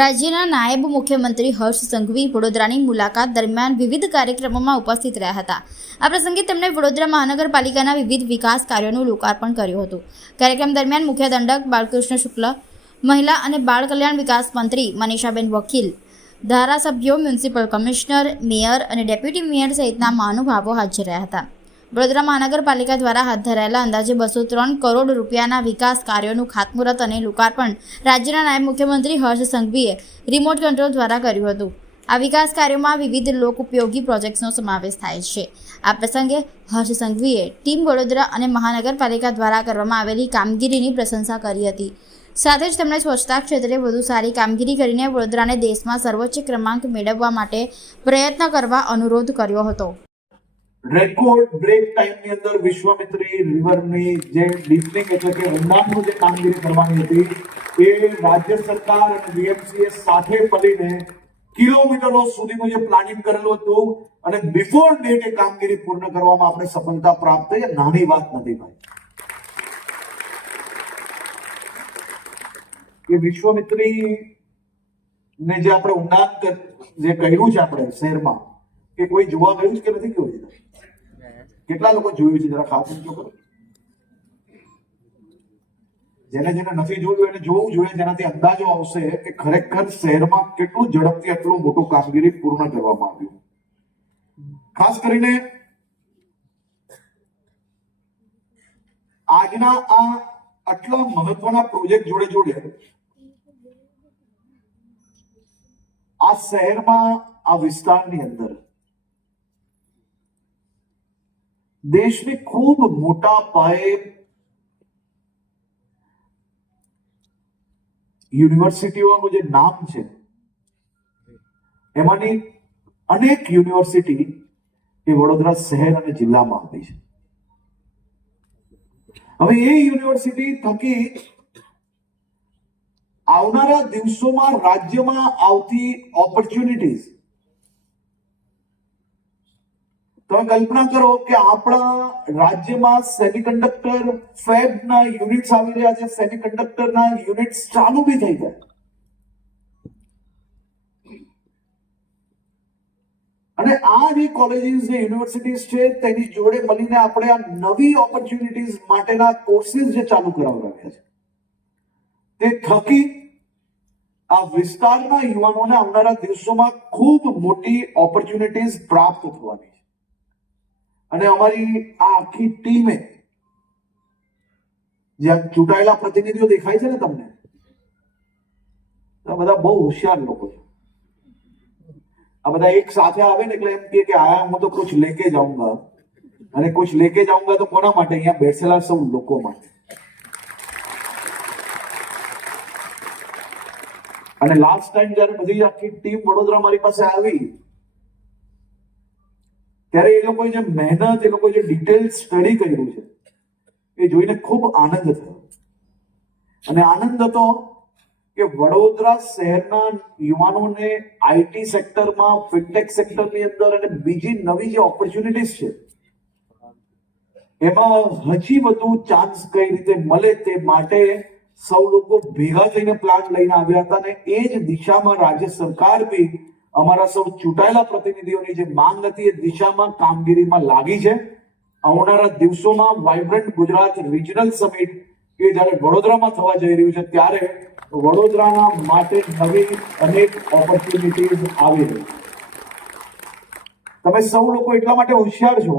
રાજ્યના નાયબ મુખ્યમંત્રી હર્ષ સંઘવી વડોદરાની મુલાકાત દરમિયાન વિવિધ કાર્યક્રમોમાં ઉપસ્થિત રહ્યા હતા. આ પ્રસંગે તેમણે વડોદરા મહાનગરપાલિકાના વિવિધ વિકાસ કાર્યોનું લોકાર્પણ કર્યું હતું. કાર્યક્રમ દરમિયાન મુખ્ય દંડક બાલકૃષ્ણ શુક્લ, મહિલા અને બાળ કલ્યાણ વિકાસ મંત્રી મનીષાબેન વકીલ, ધારાસભ્યો, મ્યુનિસિપલ કમિશનર, મેયર અને ડેપ્યુટી મેયર સહિતના મહાનુભાવો હાજર રહ્યા હતા. વડોદરા મહાનગરપાલિકા દ્વારા હાથ ધરાયેલા અંદાજે 203 કરોડ રૂપિયાના વિકાસ કાર્યોનું ખાતમુહૂર્ત અને લોકાર્પણ રાજ્યના નાયબ મુખ્યમંત્રી હર્ષ સંઘવીએ રિમોટ કંટ્રોલ દ્વારા કર્યું હતું. આ વિકાસ કાર્યોમાં વિવિધ લોકોપયોગી પ્રોજેક્ટ્સનો સમાવેશ થાય છે. આ પ્રસંગે હર્ષ સંઘવીએ ટીમ વડોદરા અને મહાનગરપાલિકા દ્વારા કરવામાં આવેલી કામગીરીની પ્રશંસા કરી હતી. સાથે જ તેમણે સ્વચ્છતા ક્ષેત્રે વધુ સારી કામગીરી કરીને વડોદરાને દેશમાં સર્વોચ્ચ ક્રમાંક મેળવવા માટે પ્રયત્ન કરવા અનુરોધ કર્યો હતો. રેકોર્ડ બ્રેક ટાઈમની અંદર વિશ્વામિત્રી રિવરની જે ડીપનિંગ એટલે કે ઊંડાણનું જે કામગીરી કરવાની હતી એ રાજ્ય સરકાર અને બીએમસીએ સાથે મળીને કિલોમીટરો સુધીનું જે પ્લાનિંગ કરેલું હતું અને બિફોર ડેટ એ કામગીરી પૂર્ણ કરવામાં આપણે સફળતા પ્રાપ્ત થઈ. નાની વાત નથી ભાઈ. એ વિશ્વામિત્રી ને જે આપણે ઊંડાણ જે કર્યું છે આપણે શહેરમાં કે કોઈ જોવા ગયું છે કે નથી ગયું? કેટલા લોકો જોયું છે જરા ખાસ સમજો કરો. જેને નથી જોયું એને જોવું જોઈએ, જેનાથી અંદાજો આવશે કે ખરેખર શહેરમાં કેટલું ઝડપથી આટલું મોટું કામગીરી પૂર્ણ કરવામાં આવ્યું. ખાસ કરીને આજના આ આટલા મહત્વના પ્રોજેક્ટ જોડે આ શહેરમાં આ વિસ્તારની અંદર દેશની ખૂબ મોટા પાયે યુનિવર્સિટીઓનું જે નામ છે એમાંની અનેક યુનિવર્સિટી એ વડોદરા શહેર અને જિલ્લામાં આવી છે. હવે એ યુનિવર્સિટી થકી આવનારા દિવસોમાં રાજ્યમાં આવતી ઓપોર્ચ્યુનિટીઝ, તમે કલ્પના કરો કે આપણા રાજ્યમાં સેમિકન્ડક્ટર ફેબના યુનિટ્સ આવી રહ્યા છે, સેમિકન્ડક્ટરના યુનિટ્સ ચાલુ બી થઈ ગયા અને આ જે કોલેજીસ ને યુનિવર્સિટીઝ છે તેની જોડે મળીને આપણે આ નવી ઓપોર્ચ્યુનિટીઝ માટેના કોર્સિસ જે ચાલુ કરાવી રહ્યા છે તે થકી આ વિસ્તારના યુવાનોને આવનારા દિવસોમાં ખૂબ મોટી ઓપોર્ચ્યુનિટીઝ પ્રાપ્ત થવાની છે. અને અમારી આ આખી ટીમે જે ચૂંટાયેલા પ્રતિનિધિઓ દેખાય છે ને તમને, બધા બહુ હોશિયાર લોકો છે. આ બધા એક સાથે આવે ને એટલે એમ કે આયા હું તો કુછ લેકે જાઉંગા, અને કુછ લેકે જાઉંગા તો કોના માટે? અહીંયા બેઠેલા સૌ લોકો માટે. અને લાસ્ટ ટાઈમ જયારે બધી આખી ટીમ વડોદરા મારી પાસે આવી ત્યારે એ લોકોએ જે મહેનત, એ લોકોએ જે ડિટેલ સ્ટડી કર્યું છે એ જોઈને ખૂબ આનંદ થયો. અને આનંદ હતો કે વડોદરા શહેરના યુવાનોને આઈટી સેક્ટરમાં, ફિનટેક સેક્ટરની અંદર અને બીજી નવી જે ઓપોર્ચ્યુનિટીઝ છે એમાં હજી વધુ ચાન્સ કઈ રીતે મળે તે માટે સૌ લોકો ભેગા થઈને પ્લાન લઈને આવ્યા હતા. અને એ જ દિશામાં રાજ્ય સરકાર બી અમારા સૌ ચૂંટાયેલા પ્રતિનિધિઓની જે માંગ હતી એ દિશામાં કામગીરીમાં લાગી છે. આવનારા દિવસોમાં વાઇબ્રન્ટ ગુજરાત રિજનલ સમિટ એ જ્યારે વડોદરામાં થવા જઈ રહ્યું છે ત્યારે વડોદરાના માટે નવી અનેક ઓપોર્ચ્યુનિટીઝ આવી રહી છે. તમે સૌ લોકો એટલા માટે હોશિયાર છો